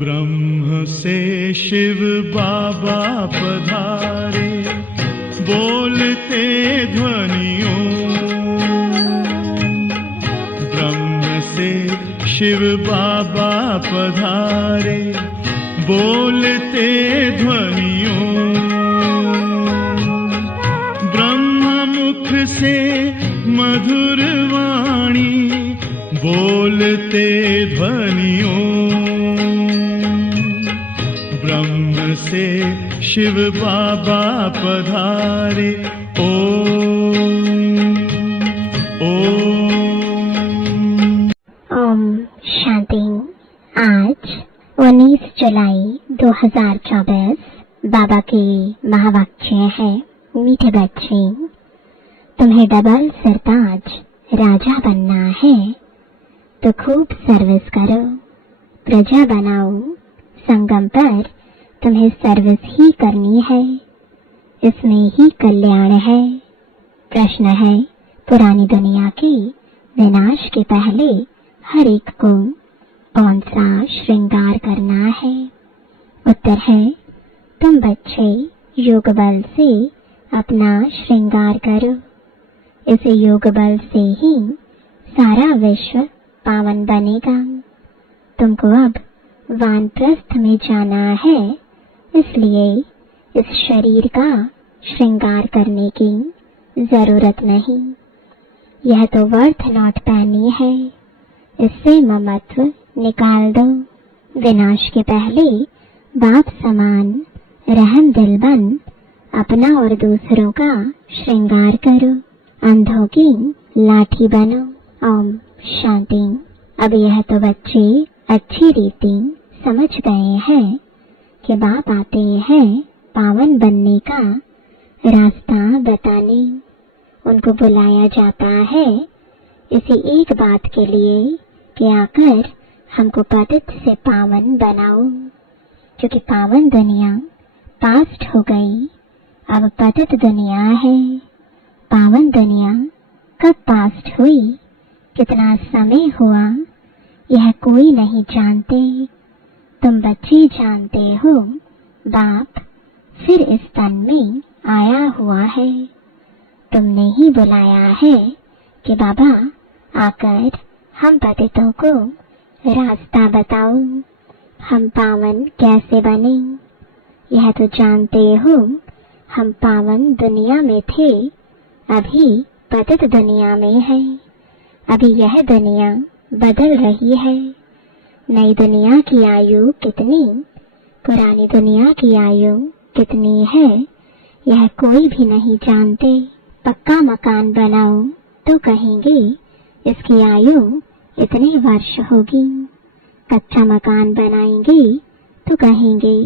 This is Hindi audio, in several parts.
ब्रह्म से शिव बाबा पधारे, बोलते ध्वनियों। ब्रह्म से शिव बाबा पधारे, बोलते ध्वनियों। ब्रह्म मुख से मधुर वाणी, बोलते ध्वनियों। ब्रह्म से शिव बाबा पधारे, ओम शांति। आज 19 जुलाई 2024 बाबा के महावाक्य है, मीठे बच्चे, तुम्हें डबल सरताज राजा बनना है तो खूब सर्विस करो, प्रजा बनाओ। संगम पर तुम्हें सर्विस ही करनी है, इसमें ही कल्याण है। प्रश्न है, पुरानी दुनिया के विनाश के पहले हर एक को कौन सा श्रृंगार करना है? उत्तर है, तुम बच्चे योग बल से अपना श्रृंगार करो। इस योग बल से ही सारा विश्व पावन बनेगा। तुमको अब वानप्रस्थ में जाना है, इसलिए इस शरीर का श्रृंगार करने की जरूरत नहीं। यह तो वर्थ नॉट पैनी है, इससे ममत्व निकाल दो। विनाश के पहले बाप समान रहम दिल बन अपना और दूसरों का श्रृंगार करो। अंधों की लाठी बनो। ओम शांति। अब यह तो बच्चे अच्छी रीति समझ गए हैं कि बाप आते हैं पावन बनने का रास्ता बताने। उनको बुलाया जाता है इसी एक बात के लिए कि आकर हमको पतित से पावन बनाओ, क्योंकि पावन दुनिया पास्ट हो गई, अब पतित दुनिया है। पावन दुनिया कब पास्ट हुई, कितना समय हुआ, यह कोई नहीं जानते। तुम बच्चे जानते हो, बाप फिर इस तन में आया हुआ है। तुमने ही बुलाया है कि बाबा आकर हम पतितों को रास्ता बताओ, हम पावन कैसे बने। यह तो जानते हो, हम पावन दुनिया में थे, अभी पतित दुनिया में है। अभी यह दुनिया बदल रही है। नई दुनिया की आयु कितनी, पुरानी दुनिया की आयु कितनी है, यह कोई भी नहीं जानते। पक्का मकान बनाओ तो कहेंगे इसकी आयु इतने वर्ष होगी। कच्चा मकान बनाएंगे तो कहेंगे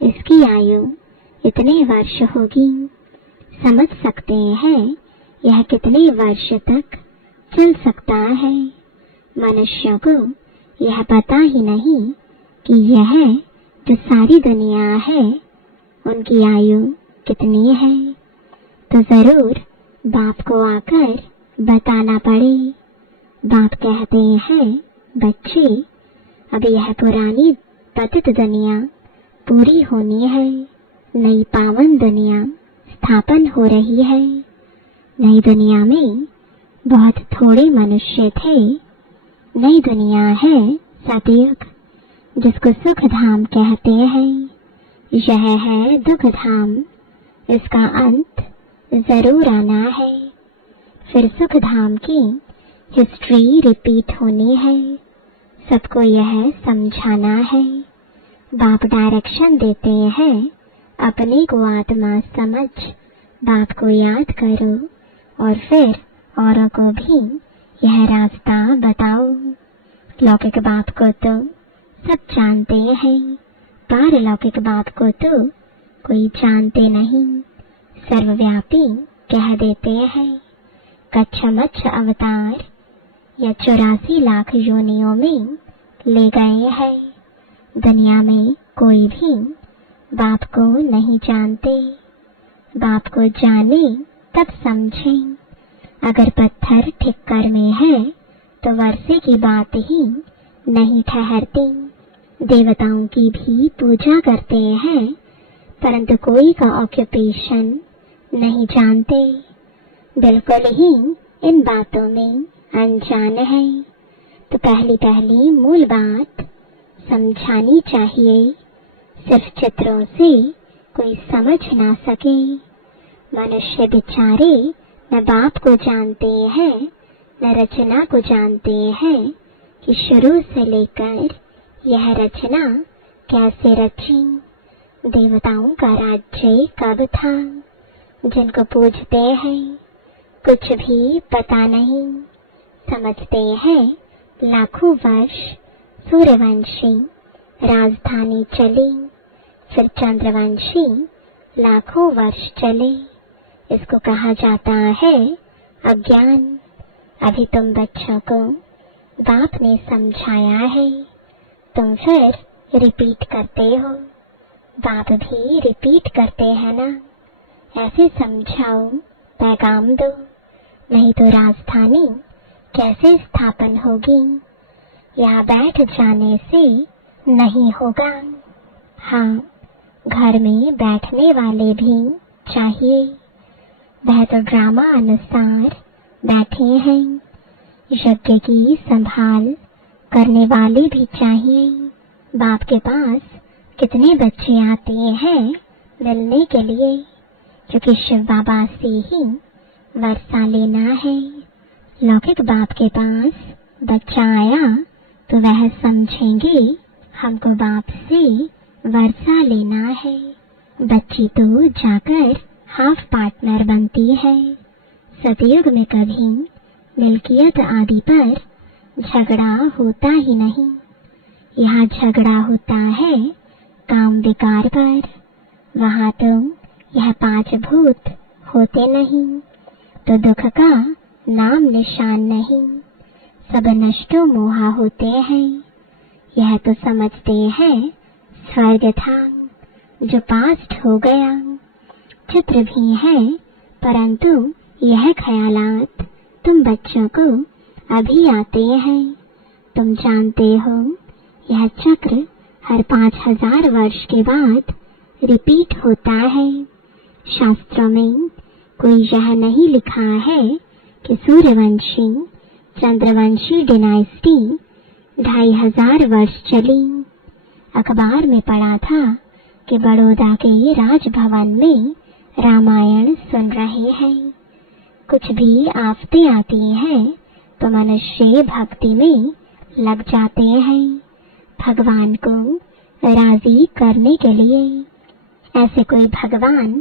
इसकी आयु इतने वर्ष होगी। समझ सकते हैं यह कितने वर्ष तक चल सकता है। मनुष्यों को यह पता ही नहीं कि यह जो सारी दुनिया है उनकी आयु कितनी है, तो जरूर बाप को आकर बताना पड़े। बाप कहते हैं, बच्चे अब यह पुरानी पतित दुनिया पूरी होनी है, नई पावन दुनिया स्थापन हो रही है। नई दुनिया में बहुत थोड़े मनुष्य थे। नई दुनिया है सतयुग, जिसको सुख धाम कहते हैं। यह है दुख धाम, इसका अंत जरूर आना है। फिर सुख धाम की हिस्ट्री रिपीट होनी है। सबको यह समझाना है। बाप डायरेक्शन देते हैं, अपने को आत्मा समझ बाप को याद करो और फिर औरों को भी यह रास्ता बताओ। लौकिक बाप को तो सब जानते हैं, पारलौकिक बाप को तो कोई जानते नहीं। सर्वव्यापी कह देते हैं कच्छमच्छ अवतार या 84 लाख योनियों में ले गए हैं। दुनिया में कोई भी बाप को नहीं जानते। बाप को जाने तब समझें। अगर पत्थर ठिक्कर में है तो वर्षे की बात ही नहीं ठहरती। देवताओं की भी पूजा करते हैं परंतु कोई का ऑक्यूपेशन नहीं जानते। बिल्कुल ही इन बातों में अनजान है। तो पहली मूल बात समझानी चाहिए। सिर्फ चित्रों से कोई समझ ना सके। मनुष्य बेचारे न बाप को जानते हैं न रचना को जानते हैं कि शुरू से लेकर यह रचना कैसे रची। देवताओं का राज्य कब था। जिनको पूजते हैं कुछ भी पता नहीं। समझते हैं लाखों वर्ष सूर्यवंशी राजधानी चली, फिर चंद्रवंशी लाखों वर्ष चले। इसको कहा जाता है अज्ञान। अभी तुम बच्चों को बाप ने समझाया है, तुम फिर रिपीट करते हो। बाप भी रिपीट करते हैं ना। ऐसे समझाओ, पैगाम दो, नहीं तो राजधानी कैसे स्थापन होगी। यहाँ बैठ जाने से नहीं होगा। हाँ, घर में बैठने वाले भी चाहिए। वह तो ड्रामा अनुसार बैठे हैं। यज्ञ की संभाल करने वाले भी चाहिए। बाप के पास कितने बच्चे आते हैं मिलने के लिए, क्योंकि शिव बाबा से ही वर्षा लेना है। लौकिक बाप के पास बच्चा आया तो वह समझेंगे हमको बाप से वर्षा लेना है। बच्ची तो जाकर हाफ पार्टनर बनती है। सतयुग में कभी मिल्कियत आदि पर झगड़ा होता ही नहीं। यहाँ झगड़ा होता है काम विकार पर। वहाँ तो यह 5 भूत होते नहीं, तो दुख का नाम निशान नहीं। सब नष्टो मोहा होते हैं। यह तो समझते हैं स्वर्ग था जो पास्ट हो गया। चित्र भी है परंतु यह ख्यालात तुम बच्चों को अभी आते हैं। तुम जानते हो यह चक्र हर 5000 वर्ष के बाद रिपीट होता है। शास्त्रों में कोई यह नहीं लिखा है कि सूर्यवंशी चंद्रवंशी डिनाइस्टी 2500 वर्ष चली। अखबार में पढ़ा था कि बड़ौदा के राजभवन में रामायण सुन रहे हैं। कुछ भी आफतें आती हैं तो मनुष्य भक्ति में लग जाते हैं भगवान को राजी करने के लिए। ऐसे कोई भगवान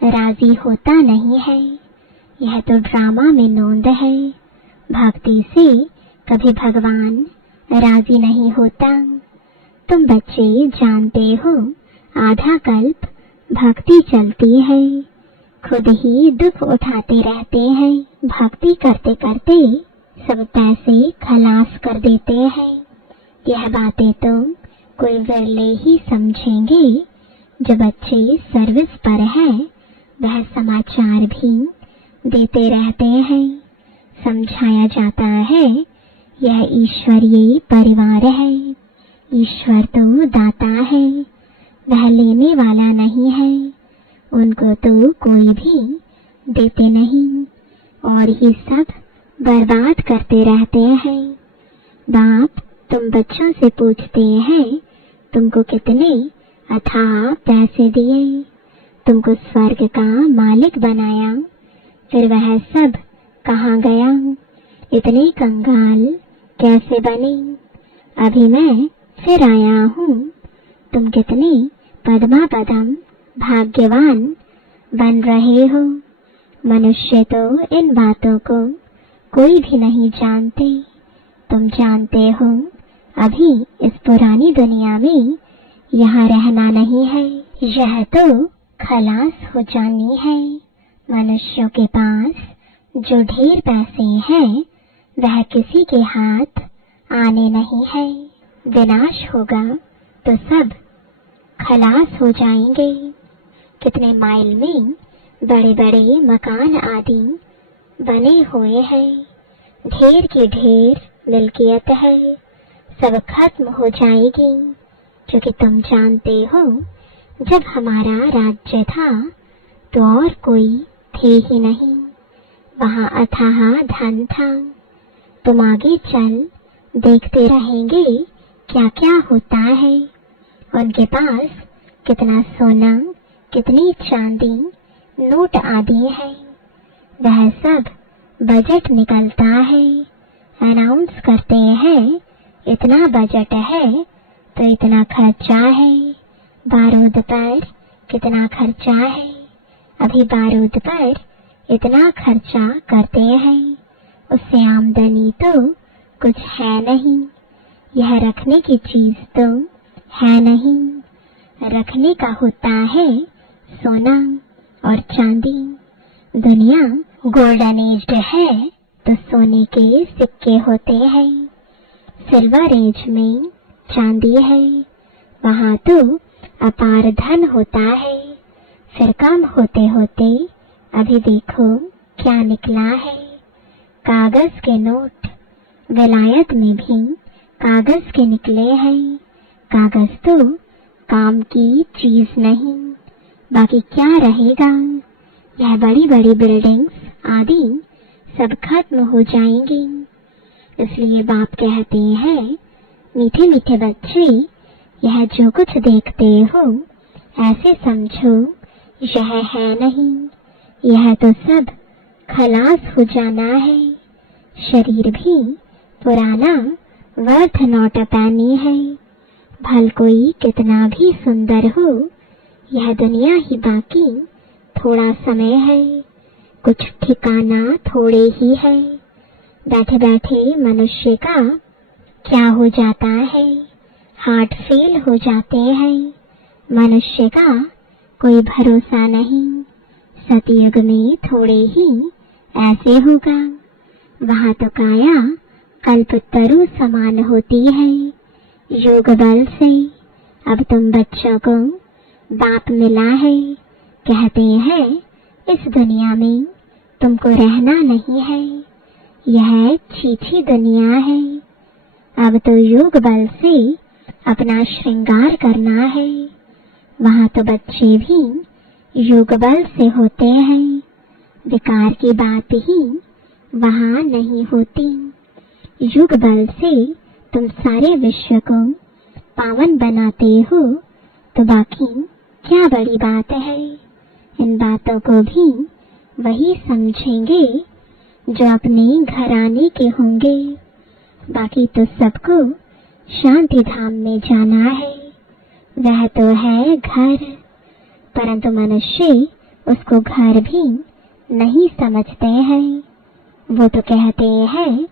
राजी होता नहीं है। यह तो ड्रामा में नोंद है। भक्ति से कभी भगवान राजी नहीं होता। तुम बच्चे जानते हो आधा कल्प भक्ति चलती है। खुद ही दुख उठाते रहते हैं। भक्ति करते करते सब पैसे खलास कर देते हैं। यह बातें तो कोई विरले ही समझेंगे। जो बच्चे सर्विस पर है वह समाचार भी देते रहते हैं। समझाया जाता है यह ईश्वरीय परिवार है। ईश्वर तो दाता है, वह लेने वाला नहीं है। उनको तो कोई भी देते नहीं और ये सब बर्बाद करते रहते हैं। बाप तुम बच्चों से पूछते हैं तुमको कितने अथाह पैसे दिए, तुमको स्वर्ग का मालिक बनाया, फिर वह सब कहाँ गया, इतने कंगाल कैसे बने। अभी मैं फिर आया हूँ। तुम कितने पद्मा पदम भाग्यवान बन रहे हो। मनुष्य तो इन बातों को कोई भी नहीं जानते। तुम जानते हो अभी इस पुरानी दुनिया में यहाँ रहना नहीं है। यह तो खलास हो जानी है। मनुष्यों के पास जो ढेर पैसे हैं वह किसी के हाथ आने नहीं है। विनाश होगा तो सब खलास हो जाएंगे। कितने माइल में बड़े बड़े मकान आदि बने हुए हैं, ढेर की ढेर मिल्कियत है, सब खत्म हो जाएगी। क्योंकि तुम जानते हो जब हमारा राज्य था तो और कोई थे ही नहीं, वहां अथाह धन था। तुम आगे चल देखते रहेंगे क्या क्या होता है। उनके पास कितना सोना, कितनी चांदी, नोट आदि है, वह सब बजट निकलता है। अनाउंस करते हैं इतना बजट है तो इतना खर्चा है। बारूद पर कितना खर्चा है, अभी बारूद पर इतना खर्चा करते हैं, उससे आमदनी तो कुछ है नहीं। यह रखने की चीज तो है नहीं, रखने का होता है सोना और चांदी। दुनिया गोल्डन एज है तो सोने के सिक्के होते हैं, सिल्वर एज में चांदी है, वहां तो अपार धन होता है। फिर कम होते होते अभी देखो क्या निकला है, कागज के नोट। विलायत में भी कागज के निकले हैं। कागज तो काम की चीज नहीं, बाकी क्या रहेगा। यह बड़ी बड़ी बिल्डिंग्स आदि सब खत्म हो जाएंगी। इसलिए बाप कहते हैं, मीठे मीठे बच्चे, यह जो कुछ देखते हो ऐसे समझो यह है नहीं, यह तो सब खलास हो जाना है। शरीर भी पुराना वर्थ नॉट अ पैनी है। भल कोई कितना भी सुंदर हो, यह दुनिया ही बाकी थोड़ा समय है, कुछ ठिकाना थोड़े ही है। बैठे बैठे मनुष्य का क्या हो जाता है, हार्ट फेल हो जाते हैं। मनुष्य का कोई भरोसा नहीं। सतयुग में थोड़े ही ऐसे होगा, वहां तो काया कल्पतरु समान होती है। योग बल से अब तुम बच्चों को बाप मिला है, कहते हैं इस दुनिया में तुमको रहना नहीं है, यह छीछी दुनिया है। अब तो योग बल से अपना श्रृंगार करना है। वहां तो बच्चे भी योग बल से होते हैं, विकार की बात ही वहां नहीं होती। योग बल से तुम सारे विश्व को पावन बनाते हो तो बाकी क्या बड़ी बात है। इन बातों को भी वही समझेंगे जो अपने घराने के होंगे। बाकी तो सबको शांति धाम में जाना है, वह तो है घर, परंतु मनुष्य उसको घर भी नहीं समझते हैं। वो तो कहते हैं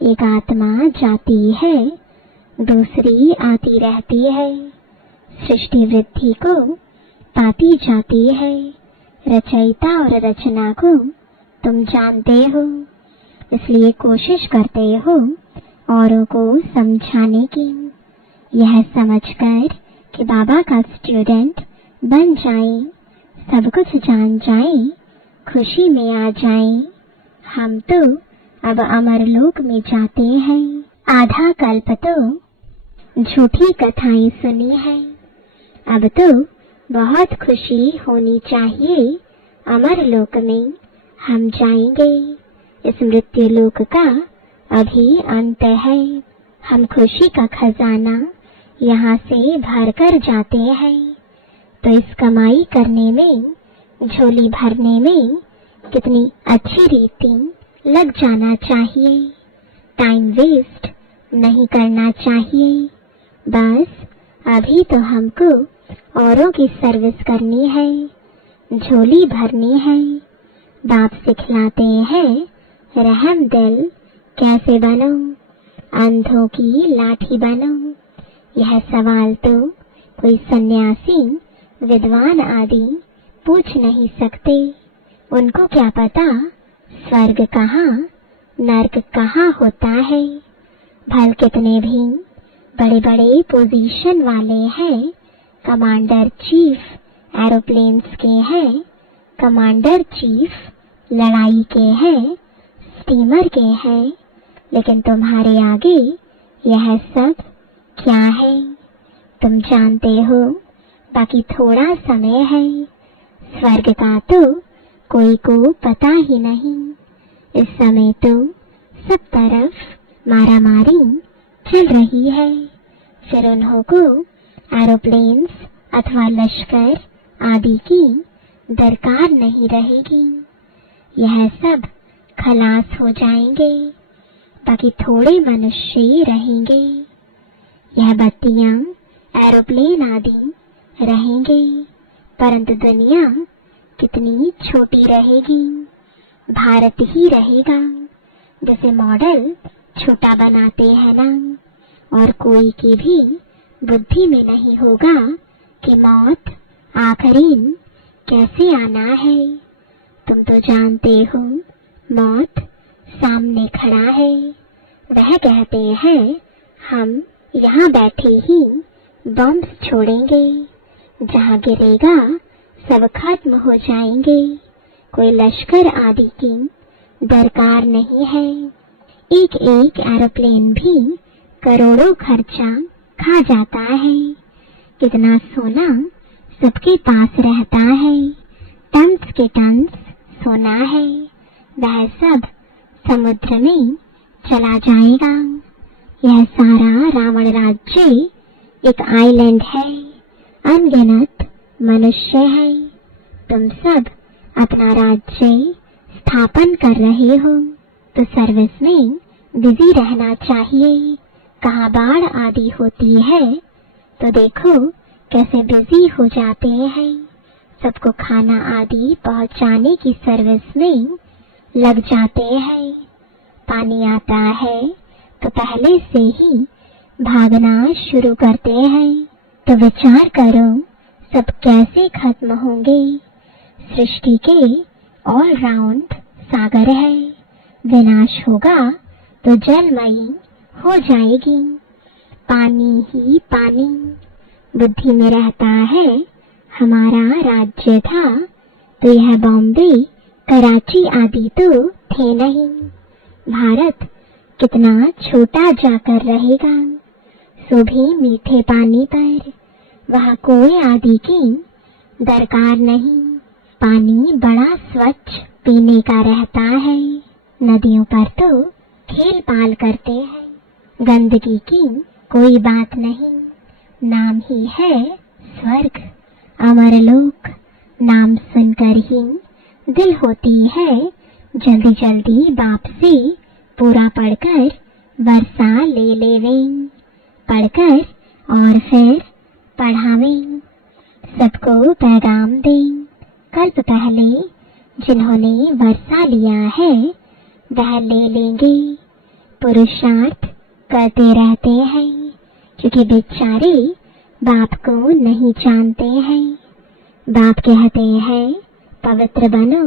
एक आत्मा जाती है, दूसरी आती रहती है, सृष्टि वृद्धि को पाती जाती है। रचयिता और रचना को तुम जानते हो, इसलिए कोशिश करते हो औरों को समझाने की, यह समझकर कि बाबा का स्टूडेंट बन जाए, सब कुछ जान जाए, खुशी में आ जाए। हम तो अब अमरलोक में जाते हैं। आधा कल्प तो झूठी कथाएं सुनी है, अब तो बहुत खुशी होनी चाहिए। अमरलोक में हम जाएंगे, इस मृत्यु लोक का अभी अंत है। हम खुशी का खजाना यहाँ से भर कर जाते हैं, तो इस कमाई करने में, झोली भरने में कितनी अच्छी रीति लग जाना चाहिए। टाइम वेस्ट नहीं करना चाहिए। बस अभी तो हमको औरों की सर्विस करनी है, झोली भरनी है। बाप सिखलाते हैं रहम दिल कैसे बनो, अंधों की लाठी बनो। यह सवाल तो कोई सन्यासी, विद्वान आदि पूछ नहीं सकते। उनको क्या पता स्वर्ग कहाँ नर्क कहाँ होता है। भल कितने भी बड़े बड़े पोजीशन वाले हैं, कमांडर चीफ एरोप्लेन्स के हैं, कमांडर चीफ लड़ाई के हैं, स्टीमर के हैं, लेकिन तुम्हारे आगे यह सब क्या है तुम जानते हो। बाकी थोड़ा समय है, स्वर्ग का तो कोई को पता ही नहीं। इस समय तो सब तरफ मारामारी चल रही है, फिर उन्हों को एरोप्लेन्स अथवा लश्कर आदि की दरकार नहीं रहेगी। यह सब खलास हो जाएंगे, बाकी थोड़े मनुष्य ही रहेंगे। यह बत्तियां एरोप्लेन आदि रहेंगे, परंतु दुनिया कितनी छोटी रहेगी। भारत ही रहेगा, जैसे मॉडल छोटा बनाते हैं ना, और कोई की भी बुद्धि में नहीं होगा कि मौत आखिरीन कैसे आना है। तुम तो जानते हो मौत सामने खड़ा है, वह कहते हैं हम यहाँ बैठे ही बम छोड़ेंगे, जहाँ गिरेगा सब खत्म हो जाएंगे, कोई लश्कर आदि की दरकार नहीं है। एक एक एरोप्लेन भी करोड़ों खर्चा खा जाता है। कितना सोना सबके पास रहता है, टन्स के टन्स सोना है, वह सब समुद्र में चला जाएगा। यह सारा रावण राज्य एक आइलैंड है, अनगिनत मनुष्य है। तुम सब अपना राज्य स्थापन कर रहे हो, तो सर्विस में बिजी रहना चाहिए। कहाँ बाढ़ आदि होती है तो देखो कैसे बिजी हो जाते हैं, सबको खाना आदि पहुंचाने की सर्विस में लग जाते हैं। पानी आता है तो पहले से ही भागना शुरू करते हैं। तो विचार करो सब कैसे खत्म होंगे। सृष्टि के ऑल राउंड सागर है, विनाश होगा तो जलमयी हो जाएगी, पानी ही पानी। बुद्धि में रहता है हमारा राज्य था, तो यह बॉम्बे कराची आदि तो थे नहीं। भारत कितना छोटा जाकर रहेगा, सो भी मीठे पानी पर, वहाँ कोई आदि की दरकार नहीं। पानी बड़ा स्वच्छ पीने का रहता है, नदियों पर तो खेल पाल करते हैं, गंदगी की कोई बात नहीं। नाम ही है स्वर्ग अमरलोक, नाम सुनकर ही दिल होती है जल्दी जल्दी बाप से पूरा पढ़कर वर्षा ले लेवें, पढ़कर और फिर पढ़ावें, सबको पैगाम दें। कल्प पहले जिन्होंने वर्षा लिया है वह ले लेंगे। पुरुषार्थ करते रहते हैं, क्योंकि बेचारे बाप को नहीं जानते हैं। बाप कहते हैं पवित्र बनो,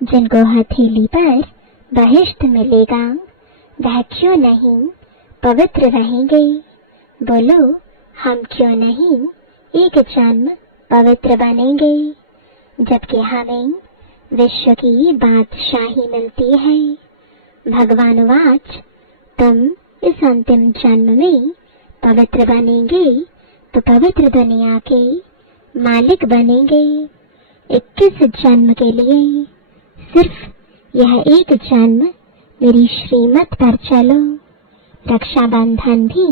जिनको हथेली पर बहिष्ट मिलेगा वह क्यों नहीं पवित्र रहेंगे। बोलो हम क्यों नहीं एक जन्म पवित्र बनेंगे, जबकि हमें विश्व की बादशाही मिलती है। भगवान वाच तुम इस अंतिम जन्म में पवित्र बनेंगे तो पवित्र दुनिया के मालिक बनेंगे। 21 जन्म के लिए सिर्फ यह एक जन्म मेरी श्रीमत पर चलो। रक्षाबंधन भी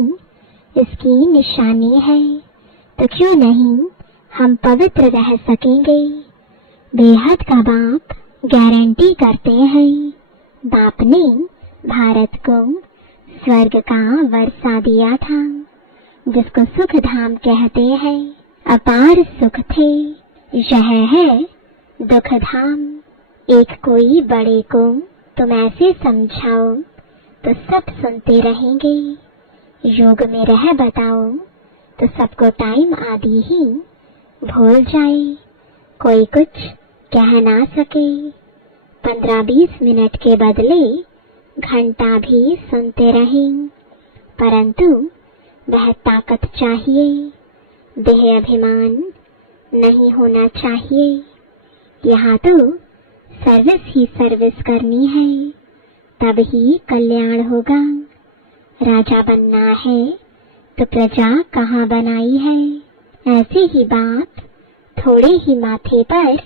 इसकी निशानी है, तो क्यों नहीं हम पवित्र रह सकेंगे। बेहद का बाप गारंटी करते हैं। बाप ने भारत को स्वर्ग का वर्षा दिया था, जिसको सुख धाम कहते हैं। अपार सुख थे, यह है दुख धाम। एक कोई बड़े को तुम ऐसे समझाओ तो सब सुनते रहेंगे। योग में रह बताओ तो सबको टाइम आदि ही भूल जाए। कोई कुछ कह ना सके। 15-20 मिनट के बदले घंटा भी सुनते रहें, परंतु वह ताकत चाहिए, देह अभिमान नहीं होना चाहिए। यहाँ तो सर्विस ही सर्विस करनी है, तब ही कल्याण होगा। राजा बनना है तो प्रजा कहाँ बनाई है। ऐसी ही बात थोड़े ही माथे पर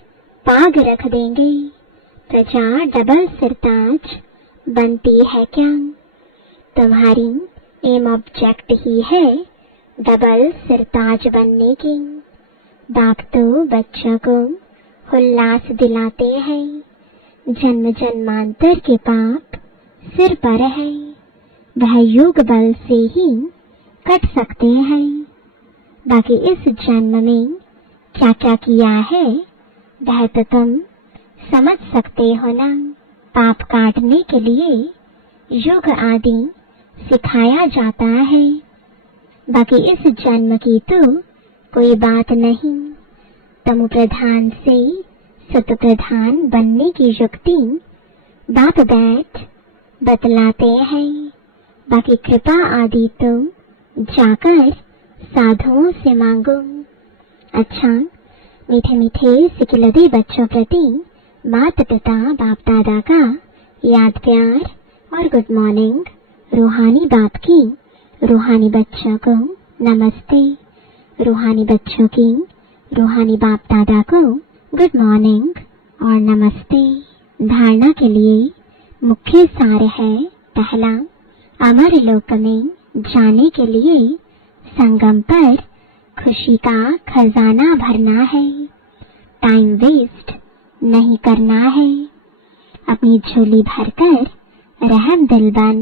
पाग रख देंगे, प्रजा डबल सिरताज बनती है क्या। तुम्हारी एम ऑब्जेक्ट ही है डबल सिरताज बनने की। बाप तो बच्चों को उल्लास दिलाते हैं, जन्म जन्मांतर के पाप सिर पर है, वह योग बल से ही कट सकते हैं। बाकी इस जन्म में क्या क्या किया है वह तो तुम समझ सकते हो ना। पाप काटने के लिए योग आदि सिखाया जाता है, बाकी इस जन्म की तो कोई बात नहीं। तमो प्रधान से सत प्रधान बनने की युक्ति बाप बैठ बतलाते हैं, बाकी कृपा आदि तो जाकर साधुओं से मांगो। अच्छा, मीठे मीठे सिकिलदे बच्चों प्रति माता पिता बाप दादा का याद प्यार और गुड मॉर्निंग। रूहानी बाप की रूहानी बच्चों को नमस्ते, रूहानी बच्चों की रूहानी बाप दादा को गुड मॉर्निंग और नमस्ते। धारणा के लिए मुख्य सार है, पहला, अमर लोक में जाने के लिए संगम पर खुशी का खजाना भरना है, टाइम वेस्ट नहीं करना है। अपनी झोली भरकर रहम दिल बन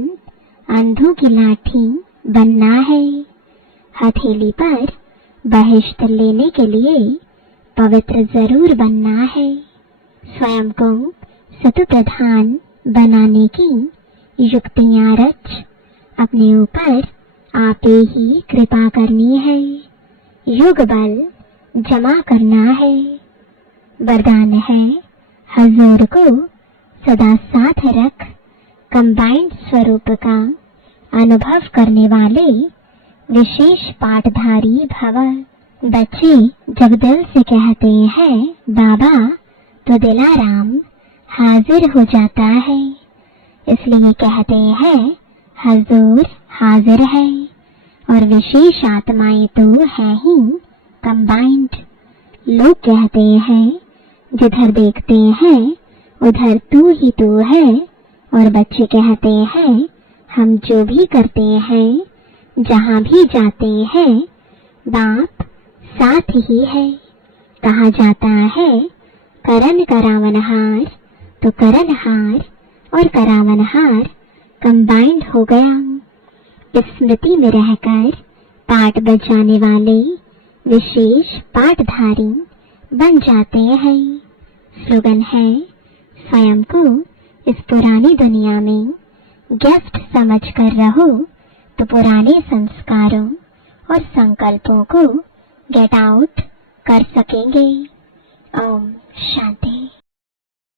अंधों की लाठी बनना है। हथेली पर बहिष्ट लेने के लिए पवित्र जरूर बनना है। स्वयं को सत प्रधान बनाने की युक्तियां रच अपने ऊपर आपे ही कृपा करनी है, योग बल जमा करना है। वरदान है, हजूर को सदा साथ रख कंबाइंड स्वरूप का अनुभव करने वाले विशेष पाठधारी भव। बच्चे जब दिल से कहते हैं बाबा, तो दिलाराम हाजिर हो जाता है, इसलिए कहते हैं हजूर हाजिर है। और विशेष आत्माएं तो है ही कंबाइंड। लोग कहते हैं जिधर देखते हैं उधर तू ही तू है, और बच्चे कहते हैं हम जो भी करते हैं, जहाँ भी जाते हैं, बाप साथ ही है। कहा जाता है करण करावनहार, तो करणहार और करावनहार कंबाइंड हो गया। स्मृति में रहकर पाठ बजाने वाले विशेष पाठधारी बन जाते हैं। स्लोगन है, स्वयं को इस पुरानी दुनिया में गेस्ट समझ कर रहो तो पुराने संस्कारों और संकल्पों को गेट आउट कर सकेंगे। ओम शांति।